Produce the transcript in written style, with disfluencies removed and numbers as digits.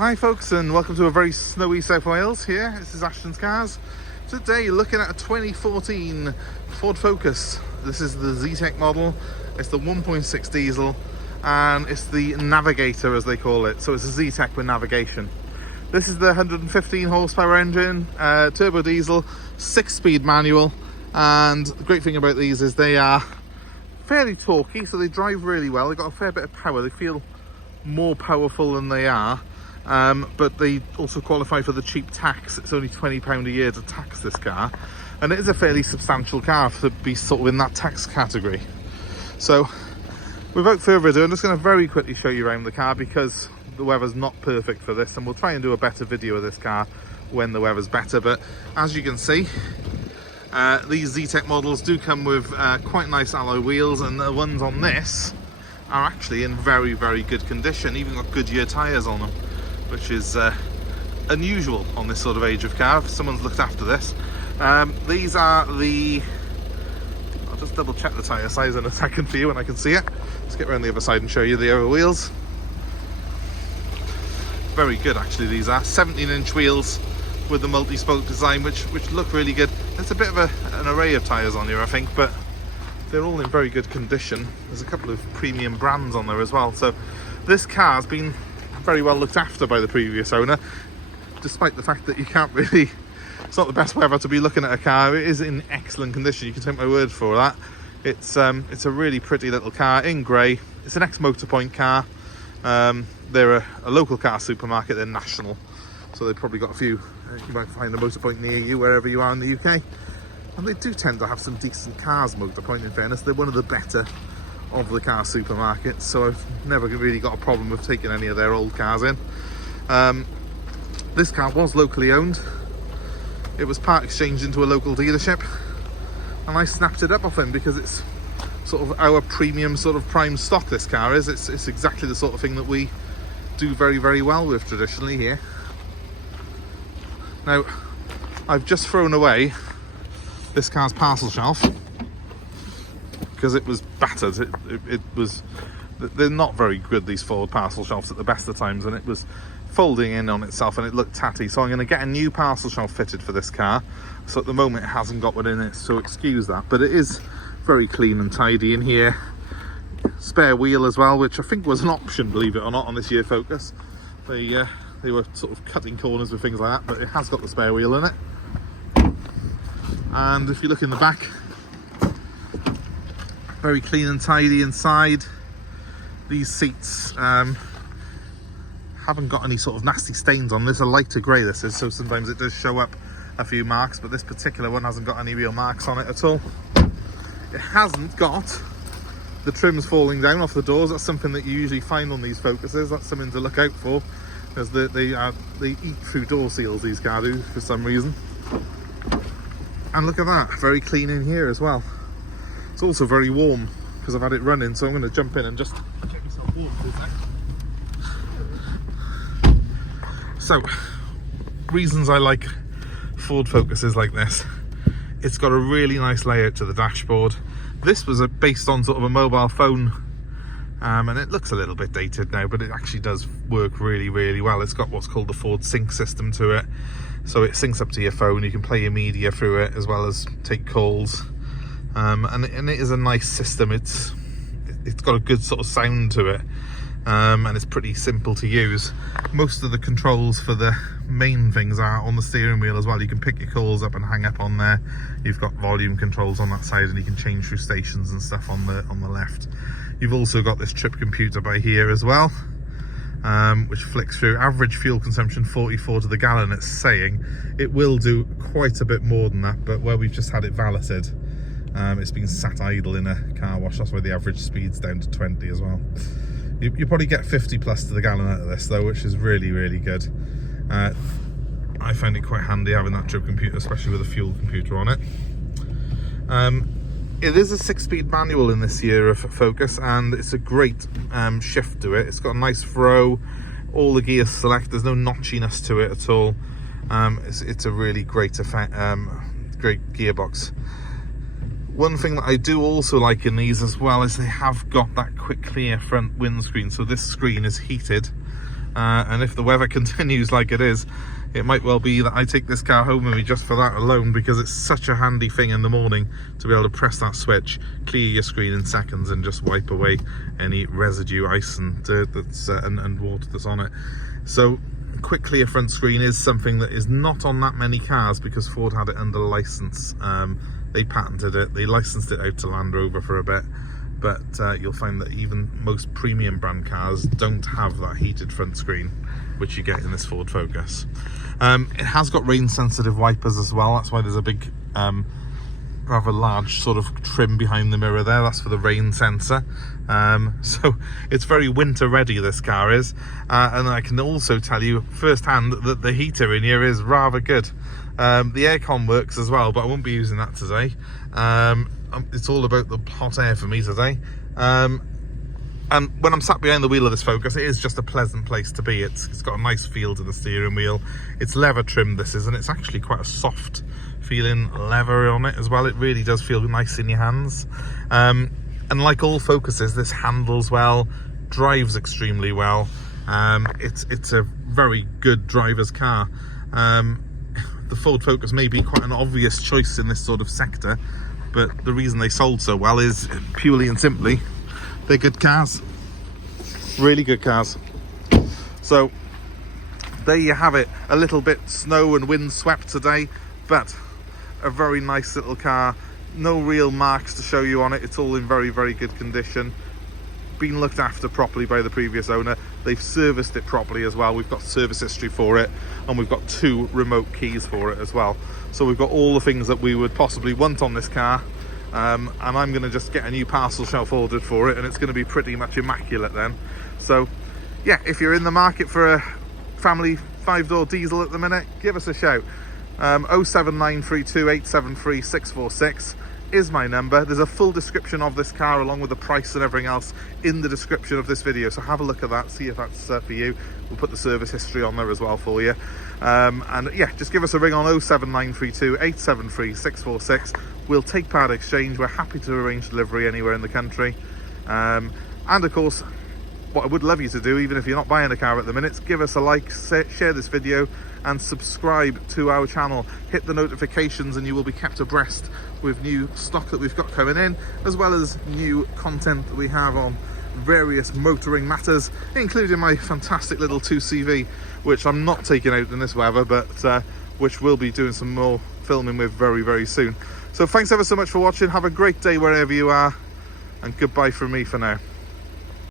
Hi folks, and welcome to a very snowy South Wales here. This is Ashton's Cars. Today looking at a 2014 Ford Focus. This is the Zetec model. It's the 1.6 diesel and it's the Navigator as they call it. So it's a Zetec with navigation. This is the 115 horsepower engine, turbo diesel, 6-speed manual, and the great thing about these is they are fairly torquey, so they drive really well. They've got a fair bit of power. They feel more powerful than they are. But they also qualify for the cheap tax. It's only £20 a year to tax this car, and it is a fairly substantial car to be sort of in that tax category. So without further ado, I'm just going to very quickly show you around the car because the weather's not perfect for this, and we'll try and do a better video of this car when the weather's better. But as you can see, these Zetec models do come with quite nice alloy wheels, and the ones on this are actually in very, very good condition. Even got Goodyear tyres on them, which is unusual on this sort of age of car. If someone's looked after this. These are the, I'll just double check the tyre size in a second for you when I can see it. Let's get around the other side and show you the other wheels. Very good actually, these are 17-inch wheels with the multi-spoke design, which look really good. There's a bit of an array of tyres on here, I think, but they're all in very good condition. There's a couple of premium brands on there as well. So this car's been very well looked after by the previous owner, despite the fact that you can't really, it's not the best weather to be looking at a car. It is in excellent condition, you can take my word for that. It's a really pretty little car in grey. It's an ex-Motorpoint car. They're a local car supermarket. They're national, so they've probably got a few, you might find a Motorpoint near you wherever you are in the UK, and they do tend to have some decent cars. Motorpoint, in fairness, they're one of the better of the car supermarkets, so I've never really got a problem with taking any of their old cars in. This car was locally owned. It was part exchanged into a local dealership, and I snapped it up off him because it's sort of our premium sort of prime stock. This car is, it's exactly the sort of thing that we do very, very well with traditionally here. Now, I've just thrown away this car's parcel shelf because it was battered. It was, they're not very good, these Ford parcel shelves at the best of times, and it was folding in on itself and it looked tatty. So I'm going to get a new parcel shelf fitted for this car. So at the moment it hasn't got one in it, so excuse that, but it is very clean and tidy in here. Spare wheel as well, which I think was an option, believe it or not, on this year Focus. They were sort of cutting corners with things like that, but it has got the spare wheel in it. And if you look in the back, very clean and tidy inside. These seats haven't got any sort of nasty stains on. This a lighter grey, this is, so sometimes it does show up a few marks, but this particular one hasn't got any real marks on it at all. It hasn't got the trims falling down off the doors. That's something that you usually find on these Focuses. That's something to look out for, because they eat through door seals, these cars do, for some reason. And look at that, very clean in here as well. It's also very warm because I've had it running, so I'm going to jump in and just check myself warm for a sec. So, reasons I like Ford Focuses like this. It's got a really nice layout to the dashboard. This was based on sort of a mobile phone, and it looks a little bit dated now, but it actually does work really, really well. It's got what's called the Ford Sync system to it, so it syncs up to your phone. You can play your media through it as well as take calls, and it is a nice system. It's got a good sort of sound to it, and it's pretty simple to use. Most of the controls for the main things are on the steering wheel as well. You can pick your calls up and hang up on there. You've got volume controls on that side, and you can change through stations and stuff on the left. You've also got this trip computer by here as well, which flicks through. Average fuel consumption 44 to the gallon. It's saying it will do quite a bit more than that, but where we've just had it valeted, it's been sat idle in a car wash. That's why the average speed's down to 20 as well. You probably get 50 plus to the gallon out of this though, which is really, really good. I find it quite handy having that trip computer, especially with a fuel computer on it. It is a 6-speed manual in this year of Focus, and it's a great shift to it. It's got a nice throw, all the gears select, there's no notchiness to it at all. It's a really great effect, great gearbox. One thing that I do also like in these as well is they have got that quick clear front windscreen, so this screen is heated and if the weather continues like it is, it might well be that I take this car home with me just for that alone, because it's such a handy thing in the morning to be able to press that switch, clear your screen in seconds, and just wipe away any residue, ice and dirt that's and water that's on it. So quick clear front screen is something that is not on that many cars, because Ford had it under license. They patented it, they licensed it out to Land Rover for a bit, but you'll find that even most premium brand cars don't have that heated front screen, which you get in this Ford Focus. It has got rain sensitive wipers as well. That's why there's a big rather large sort of trim behind the mirror there. That's for the rain sensor. So it's very winter ready, this car is, and I can also tell you firsthand that the heater in here is rather good. The aircon works as well, but I won't be using that today. It's all about the hot air for me today. And when I'm sat behind the wheel of this Focus, it is just a pleasant place to be. It's got a nice feel to the steering wheel. It's leather trimmed, this is, and it's actually quite a soft feeling leather on it as well. It really does feel nice in your hands. And like all Focuses, this handles well, drives extremely well. It's a very good driver's car. The Ford Focus may be quite an obvious choice in this sort of sector, but the reason they sold so well is purely and simply they're good cars, really good cars. So there you have it, a little bit snow and wind swept today, but a very nice little car. No real marks to show you on it. It's all in very, very good condition. Been looked after properly by the previous owner. They've serviced it properly as well. We've got service history for it, and we've got 2 remote keys for it as well. So we've got all the things that we would possibly want on this car. And I'm going to just get a new parcel shelf ordered for it, and it's going to be pretty much immaculate then. So yeah, if you're in the market for a family 5-door diesel at the minute, give us a shout. 07932 873 646 is my number. There's a full description of this car along with the price and everything else in the description of this video, so have a look at that, see if that's for you. We'll put the service history on there as well for you. And yeah, just give us a ring on 07932 873 646. We'll take part exchange. We're happy to arrange delivery anywhere in the country. And of course, what I would love you to do, even if you're not buying a car at the minute, is give us a like, share this video, and subscribe to our channel. Hit the notifications and you will be kept abreast with new stock that we've got coming in, as well as new content that we have on various motoring matters, including my fantastic little 2CV, which I'm not taking out in this weather, but which we'll be doing some more filming with very, very soon. So thanks ever so much for watching. Have a great day wherever you are, and goodbye from me for now.